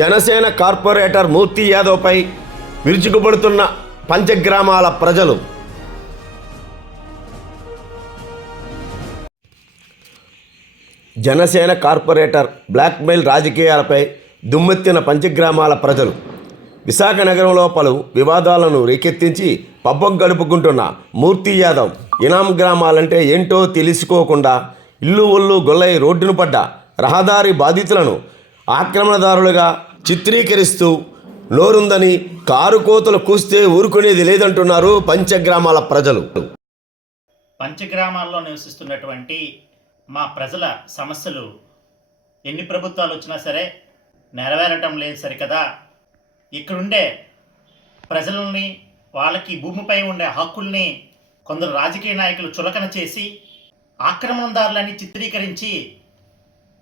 Janasena corporator మూర్తి యాదవ్పై విరుచుకుపడుతున్న పంచగ్రామాల ప్రజలు Janasena corporator blackmail రాజకీయాలపై దుమ్మెత్తిన పంచగ్రామాల ప్రజలు విశాఖ నగరంలో పలు వివాదాలను రేకెత్తించి పబ్బం గడుపుకుంటున్న మూర్తి యాదవ్ ఇనాం గ్రామాలంటే ఏంటో తెలుసుకోకుండా ఇల్లు ఒళ్ళు గొల్లై రోడ్డును పడ్డ రహదారి బాధితులను ఆక్రమణదారులుగా చిత్రీకరిస్తూ నోరుందని కారు కోతలు కూస్తే ఊరుకునేది లేదంటున్నారు పంచగ్రామాల ప్రజలు పంచగ్రామాల్లో నివసిస్తున్నటువంటి మా ప్రజల సమస్యలు ఎన్ని ప్రభుత్వాలు వచ్చినా సరే నెరవేరటం లేదు సరికదా ఇక్కడుండే ప్రజలని వాళ్ళకి భూమిపై ఉండే హక్కుల్ని కొందరు రాజకీయ నాయకులు చులకన చేసి ఆక్రమణదారులని చిత్రీకరించి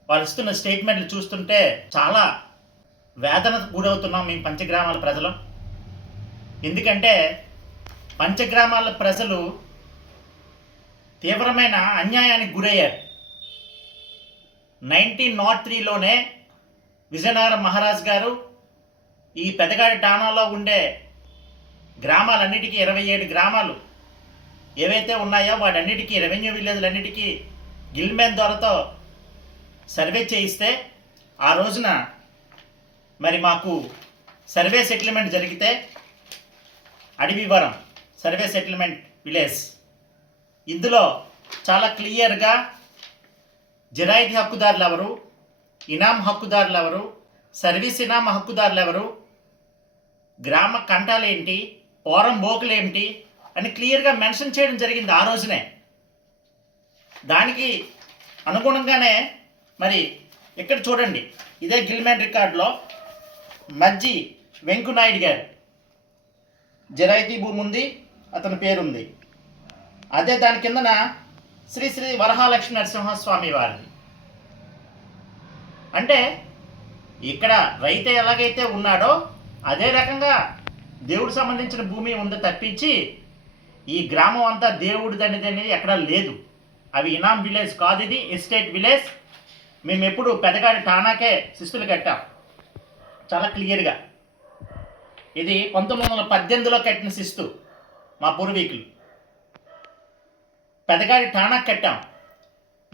వాళ్ళు ఇస్తున్న స్టేట్మెంట్లు చూస్తుంటే చాలా వేదన గురవుతున్నాం మేము పంచగ్రామాల ప్రజలు ఎందుకంటే పంచగ్రామాల ప్రజలు తీవ్రమైన అన్యాయానికి గురయ్యారు నైన్టీన్ నాట్ త్రీలోనే విజయనగరం మహారాజ్ గారు ఈ పెదగాడి టానాలో ఉండే గ్రామాలన్నిటికీ ఇరవై ఏడు గ్రామాలు ఏవైతే ఉన్నాయో వాటన్నిటికీ రెవెన్యూ విలేజ్లన్నిటికీ గిల్మెన్ దొరతో సర్వే చేయిస్తే ఆ రోజున మరి మాకు సర్వే సెటిల్మెంట్ జరిగితే అడవివరం సర్వే సెటిల్మెంట్ విలేజ్ ఇందులో చాలా క్లియర్గా జిరాయితీ హక్కుదారులు ఎవరు ఇనాం హక్కుదారులు ఎవరు సర్వీస్ ఇనాం హక్కుదారులు ఎవరు గ్రామ కంటాలు ఏంటి పోరం బోకులు ఏంటి అని క్లియర్గా మెన్షన్ చేయడం జరిగింది ఆ రోజునే దానికి అనుగుణంగానే మరి ఇక్కడ చూడండి ఇదే గిల్మెన్ రికార్డులో మజ్జి వెంకునాయుడు గారు జరాయితీ భూమి ఉంది అతని పేరుంది అదే దాని కిందన శ్రీ శ్రీ వరహాలక్ష్మి నరసింహస్వామి వారిది అంటే ఇక్కడ రైతు ఎలాగైతే ఉన్నాడో అదే రకంగా దేవుడు సంబంధించిన భూమి ఉంది తప్పించి ఈ గ్రామం అంతా దేవుడిది అనేది ఎక్కడా లేదు అవి ఇనాం విలేజ్ కాదు ఇది ఎస్టేట్ విలేజ్ మేము ఎప్పుడు పెదగాడి ఠానాకే శిస్తులు కట్టాం చాలా క్లియర్గా ఇది పంతొమ్మిది వందల పద్దెనిమిదిలో కట్టిన శిస్తు మా పూర్వీకులు పెదగాడి ఠానా కట్టాం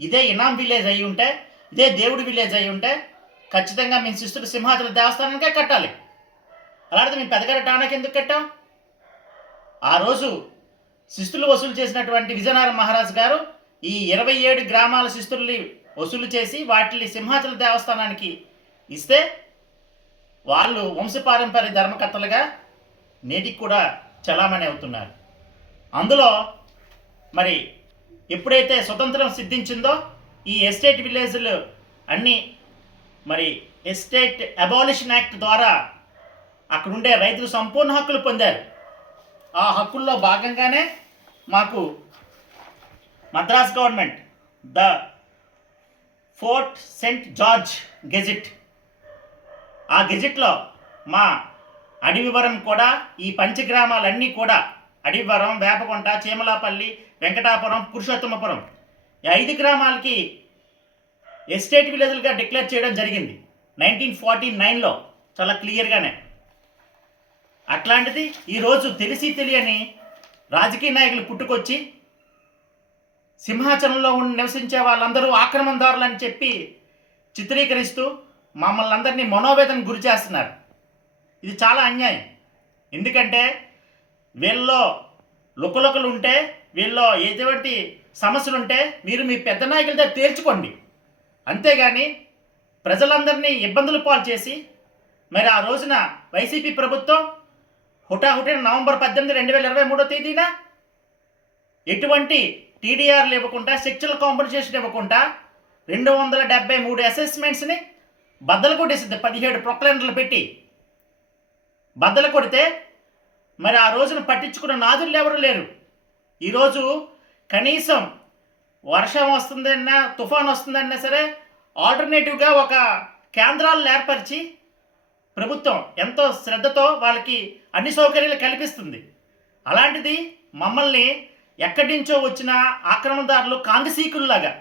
ఇదే ఇనాం విలేజ్ అయి ఉంటే ఇదే దేవుడి విలేజ్ అయి ఉంటే ఖచ్చితంగా మేము శిస్తుడు సింహాచల దేవస్థానానికే కట్టాలి అలాంటిది మేము పెదగాడి ఠానాకి ఎందుకు కట్టాం ఆ రోజు శిస్తులు వసూలు చేసినటువంటి విజయనగర మహారాజు గారు ఈ ఇరవై ఏడు గ్రామాల శిస్తుల్ని వసూలు చేసి వాటిని సింహాచల దేవస్థానానికి ఇస్తే వాళ్ళు వంశపారంపర్య ధర్మకర్తలుగా నేటికి కూడా చలామణి అవుతున్నారు అందులో మరి ఎప్పుడైతే స్వతంత్రం సిద్ధించిందో ఈ ఎస్టేట్ విలేజ్లు అన్నీ మరి ఎస్టేట్ అబాలిషన్ యాక్ట్ ద్వారా అక్కడుండే రైతులు సంపూర్ణ హక్కులు పొందారు ఆ హక్కుల్లో భాగంగానే మాకు Madras government the fort saint George gazette ఆ గెజిట్లో మా అడవివరం కూడా ఈ పంచగ్రామాలన్నీ కూడా అడవివరం వేపకొంట చీమలాపల్లి వెంకటాపురం పురుషోత్తమపురం ఈ ఐదు గ్రామాలకి ఎస్టేట్ విలేజ్లుగా డిక్లేర్ చేయడం జరిగింది నైన్టీన్ ఫార్టీ నైన్లో చాలా క్లియర్గానే అట్లాంటిది ఈరోజు తెలిసి తెలియని రాజకీయ నాయకులు పుట్టుకొచ్చి సింహాచలంలో ఉండి నివసించే వాళ్ళందరూ ఆక్రమణదారులు అని చెప్పి చిత్రీకరిస్తూ మమ్మల్ని అందరినీ మనోవేదనకు గురి చేస్తున్నారు ఇది చాలా అన్యాయం ఎందుకంటే వీళ్ళలో లుకలుకలు ఉంటే వీళ్ళలో ఎటువంటి సమస్యలు ఉంటే మీరు మీ పెద్ద నాయకులతో తేల్చుకోండి అంతేగాని ప్రజలందరినీ ఇబ్బందులు పాలు చేసి మరి ఆ రోజున వైసీపీ ప్రభుత్వం హుటాహుటిన నవంబర్ పద్దెనిమిది రెండు వేల ఇరవై మూడో తేదీన ఎటువంటి టీడీఆర్లు ఇవ్వకుండా సెక్చువల్ కాంపెన్సేషన్ ఇవ్వకుండా రెండు వందల డెబ్బై మూడు అసెస్మెంట్స్ని బద్దలు కొట్టేసింది పదిహేడు ప్రొక్లెండర్లు పెట్టి బద్దలు కొడితే మరి ఆ రోజున పట్టించుకున్న నాదులు ఎవరు లేరు ఈరోజు కనీసం వర్షం వస్తుందన్నా తుఫాన్ వస్తుందన్నా సరే ఆల్టర్నేటివ్గా ఒక కేంద్రాలను ఏర్పరిచి ప్రభుత్వం ఎంతో శ్రద్ధతో వాళ్ళకి అన్ని సౌకర్యాలు కల్పిస్తుంది అలాంటిది మమ్మల్ని ఎక్కడి నుంచో వచ్చిన ఆక్రమణదారులు కాంగసీకుల్లాగా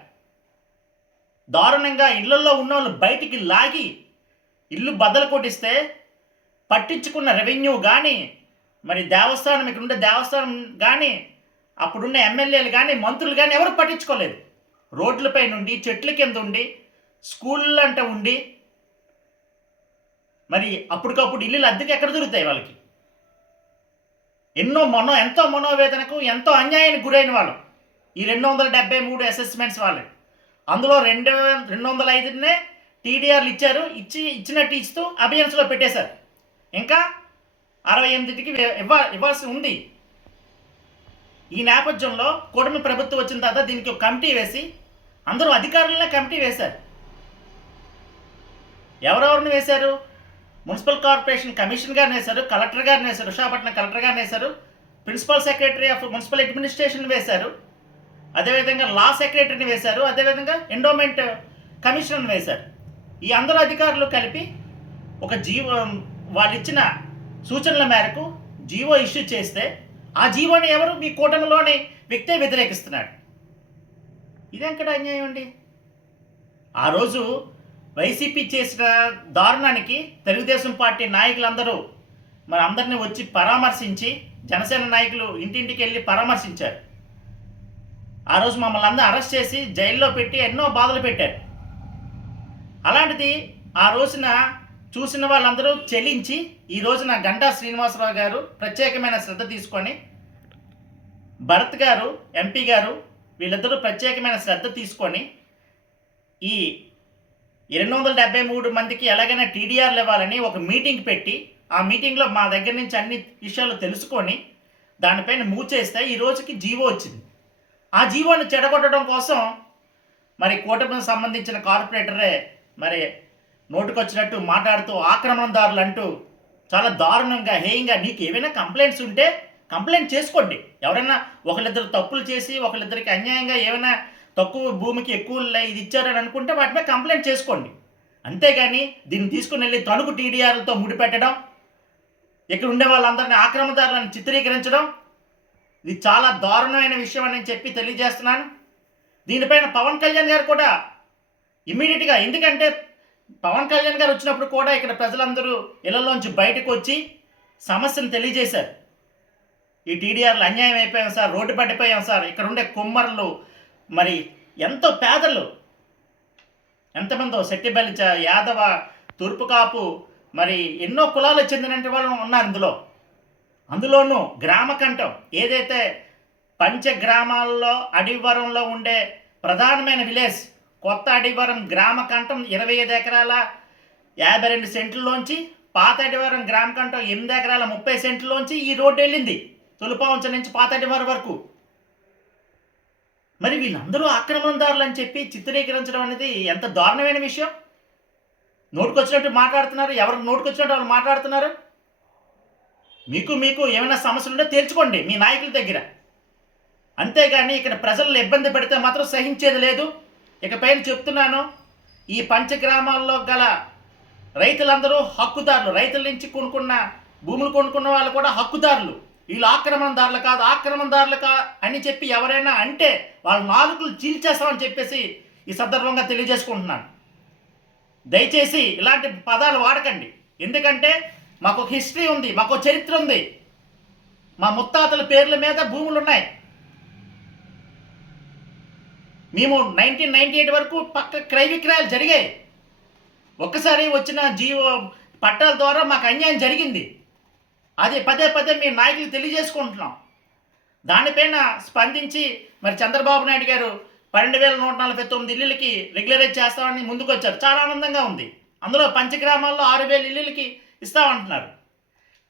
దారుణంగా ఇళ్లలో ఉన్న వాళ్ళు బయటికి లాగి ఇల్లు బద్దలు కొట్టిస్తే పట్టించుకున్న రెవెన్యూ కానీ మరి దేవస్థానం ఇక్కడ ఉండే దేవస్థానం కానీ అప్పుడున్న ఎమ్మెల్యేలు కానీ మంత్రులు కానీ ఎవరు పట్టించుకోలేదు రోడ్లపై నుండి చెట్ల కింద ఉండి స్కూళ్ళంట ఉండి మరి అప్పటికప్పుడు ఇల్లు అద్దెకి ఎక్కడ దొరుకుతాయి వాళ్ళకి ఎన్నో మనో ఎంతో మనోవేదనకు ఎంతో అన్యాయానికి గురైన వాళ్ళు ఈ రెండు వందల డెబ్బై మూడు అసెస్మెంట్స్ వాళ్ళు అందులో రెండు రెండు వందల ఐదునే టీడీఆర్లు ఇచ్చారు ఇచ్చి ఇచ్చినట్టు ఇస్తూ అభియన్స్లో పెట్టేశారు ఇంకా అరవై ఎనిమిదికి ఇవ్వ ఇవ్వాల్సి ఉంది ఈ నేపథ్యంలో కూటమి ప్రభుత్వం వచ్చిన తర్వాత దీనికి ఒక కమిటీ వేసి అందరూ అధికారులనే కమిటీ వేశారు ఎవరెవరిని వేశారు మున్సిపల్ కార్పొరేషన్ కమిషన్ గారిని వేశారు కలెక్టర్ గారిని వేశారు విశాఖపట్నం కలెక్టర్ గారిని వేశారు principal secretary of municipal administration వేశారు అదేవిధంగా లా సెక్రటరీని వేశారు అదేవిధంగా ఎండోమెంట్ కమిషనర్ని వేశారు ఈ అందరు అధికారులు కలిపి ఒక జీవో వాళ్ళు ఇచ్చిన సూచనల మేరకు జీవో ఇష్యూ చేస్తే ఆ జీవోని ఎవరు మీ కూటమిలోని వ్యక్తే వ్యతిరేకిస్తున్నాడు అక్కడ అన్యాయం అండి ఆ రోజు వైసీపీ చేసిన దారుణానికి తెలుగుదేశం పార్టీ నాయకులందరూ మన అందరినీ వచ్చి పరామర్శించి జనసేన నాయకులు ఇంటింటికి వెళ్ళి పరామర్శించారు ఆ రోజు మమ్మల్ని అందరూ అరెస్ట్ చేసి జైల్లో పెట్టి ఎన్నో బాధలు పెట్టారు అలాంటిది ఆ రోజున చూసిన వాళ్ళందరూ చెలించి ఈ రోజున గంటా శ్రీనివాసరావు గారు ప్రత్యేకమైన శ్రద్ధ తీసుకొని భరత్ గారు ఎంపీ గారు వీళ్ళిద్దరూ ప్రత్యేకమైన శ్రద్ధ తీసుకొని ఈ రెండు వందల డెబ్బై మూడు మందికి ఎలాగైనా టీడీఆర్లు ఇవ్వాలని ఒక మీటింగ్ పెట్టి ఆ మీటింగ్లో మా దగ్గర నుంచి అన్ని విషయాలు తెలుసుకొని దానిపైన మూవ్ చేస్తే ఈ రోజుకి జీవో వచ్చింది ఆ జీవోని చెడగొట్టడం కోసం మరి కూటమికి సంబంధించిన కార్పొరేటరే మరి నోటుకొచ్చినట్టు మాట్లాడుతూ ఆక్రమణదారులు అంటూ చాలా దారుణంగా హేయంగా నీకు ఏమైనా కంప్లైంట్స్ ఉంటే కంప్లైంట్ చేసుకోండి ఎవరైనా ఒకళ్ళిద్దరు తప్పులు చేసి ఒకళ్ళిద్దరికి అన్యాయంగా ఏమైనా తక్కువ భూమికి ఎక్కువ ఇది ఇచ్చారని అనుకుంటే వాటిపై కంప్లైంట్ చేసుకోండి అంతేగాని దీన్ని తీసుకుని వెళ్ళి తణుకు టీడీఆర్లతో ముడిపెట్టడం ఇక్కడ ఉండే వాళ్ళందరినీ ఆక్రమదారులను చిత్రీకరించడం ఇది చాలా దారుణమైన విషయం అని చెప్పి తెలియజేస్తున్నాను దీనిపైన పవన్ కళ్యాణ్ గారు కూడా ఇమ్మీడియట్గా ఎందుకంటే పవన్ కళ్యాణ్ గారు వచ్చినప్పుడు కూడా ఇక్కడ ప్రజలందరూ ఇళ్లలోంచి బయటకు వచ్చి సమస్యను తెలియజేశారు ఈ టీడీఆర్లు అన్యాయం అయిపోయాం సార్ రోడ్డు పడిపోయాం సార్ ఇక్కడ ఉండే కుమ్మర్లు మరి ఎంతో పేదలు ఎంతమందో శక్తిబలిచ యాదవ తూర్పు కాపు మరి ఎన్నో కులాలు చెందిన వాళ్ళు ఉన్నారు ఇందులో అందులోనూ గ్రామకంఠం ఏదైతే పంచ గ్రామాల్లో అడివరంలో ఉండే ప్రధానమైన విలేజ్ కొత్త అడివరం గ్రామకంఠం ఇరవై ఐదు ఎకరాల యాభై రెండు సెంట్లలోంచి పాత అడివరం గ్రామకంఠం ఎనిమిది ఎకరాల ముప్పై సెంట్లలోంచి ఈ రోడ్డు వెళ్ళింది తులుపాంచ నుంచి పాత అడివరం వరకు మరి వీళ్ళందరూ ఆక్రమణదారులు అని చెప్పి చిత్రీకరించడం అనేది ఎంత దారుణమైన విషయం నోటుకొచ్చినట్టు మాట్లాడుతున్నారు ఎవరు నోటుకొచ్చినట్టు వాళ్ళు మాట్లాడుతున్నారు మీకు మీకు ఏమైనా సమస్యలు ఉంటే తేల్చుకోండి మీ నాయకుల దగ్గర అంతేగాని ఇక్కడ ప్రజలు ఇబ్బంది పెడితే మాత్రం సహించేది లేదు ఇకపైన చెప్తున్నాను ఈ పంచగ్రామాల్లో గల రైతులందరూ హక్కుదారులు రైతుల నుంచి కొనుక్కున్న భూములు కొనుక్కున్న వాళ్ళు కూడా హక్కుదారులు వీళ్ళు ఆక్రమణదారులు కాదు ఆక్రమణదారులు కా అని చెప్పి ఎవరైనా అంటే వాళ్ళ నాలుగులు చీల్చేస్తామని చెప్పేసి ఈ సందర్భంగా తెలియజేసుకుంటున్నాను దయచేసి ఇలాంటి పదాలు వాడకండి ఎందుకంటే మాకు ఒక హిస్టరీ ఉంది మాకు చరిత్ర ఉంది మా ముత్తాతల పేర్ల మీద భూములు ఉన్నాయి మేము నైన్టీన్ నైన్టీ ఎయిట్ వరకు పక్క క్రయ విక్రయాలు జరిగాయి ఒక్కసారి వచ్చిన జీవో పట్టాల ద్వారా మాకు అన్యాయం జరిగింది అదే పదే పదే మీ నాయకులు తెలియజేసుకుంటున్నాం దానిపైన స్పందించి మరి చంద్రబాబు నాయుడు గారు పన్నెండు వేల నూట నలభై తొమ్మిది ఇల్లులకి రెగ్యులరైజ్ చేస్తామని ముందుకొచ్చారు చాలా ఆనందంగా ఉంది అందులో పంచగ్రామాల్లో ఆరు వేల ఇల్లులకి ఇస్తామంటున్నారు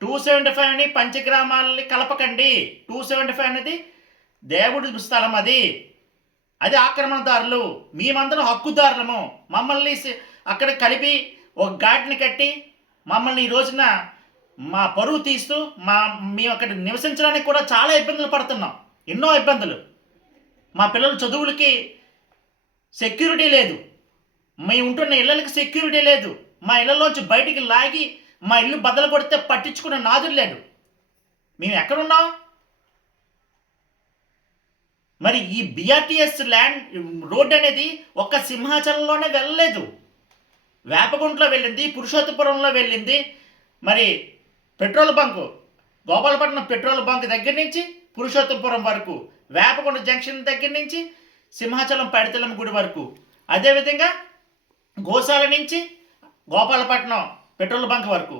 టూ సెవెంటీ ఫైవ్ అని పంచగ్రామాలని కలపకండి టూ సెవెంటీ ఫైవ్ అనేది దేవుడి స్థలం అది అది ఆక్రమణదారులు మేమందరం హక్కుదారులము మమ్మల్ని అక్కడ కలిపి ఒక ఘాట్ని కట్టి మమ్మల్ని ఈ రోజున మా పరువు తీస్తూ మా మేము అక్కడ నివసించడానికి కూడా చాలా ఇబ్బందులు పడుతున్నాం ఎన్నో ఇబ్బందులు మా పిల్లల చదువులకి సెక్యూరిటీ లేదు మేము ఉంటున్న ఇళ్ళకి సెక్యూరిటీ లేదు మా ఇళ్ళలోంచి బయటికి లాగి మా ఇల్లు బదలు కొడితే పట్టించుకున్న నాదురు లేడు మేము ఎక్కడున్నాం మరి ఈ బిఆర్టీఎస్ ల్యాండ్ రోడ్ అనేది ఒక్క సింహాచలంలోనే వెళ్ళలేదు వేపగుంట్లో వెళ్ళింది పురుషోత్తపురంలో వెళ్ళింది మరి petrol bunk Gopalapatnam petrol bunk దగ్గర నుంచి పురుషోత్తంపురం వరకు వేపకొండ జంక్షన్ దగ్గర నుంచి సింహాచలం పడితలం గుడి వరకు అదేవిధంగా గోశాల నుంచి గోపాలపట్నం పెట్రోల్ బంక్ వరకు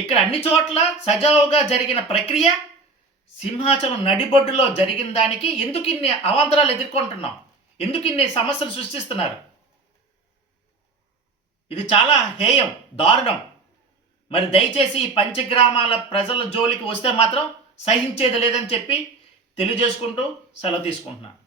ఇక్కడ అన్ని చోట్ల సజావుగా జరిగిన ప్రక్రియ సింహాచలం నడిబొడ్డులో జరిగిన దానికి ఎందుకు ఇన్ని అవాంతరాలు ఎదుర్కొంటున్నాం ఎందుకు ఇన్ని సమస్యలు సృష్టిస్తున్నారు ఇది చాలా హేయం దారుణం మరి దయచేసి ఈ పంచగ్రామాల ప్రజల జోలికి వస్తే మాత్రం సహించేది లేదని చెప్పి తెలియజేసుకుంటూ సెలవు తీసుకుంటున్నాను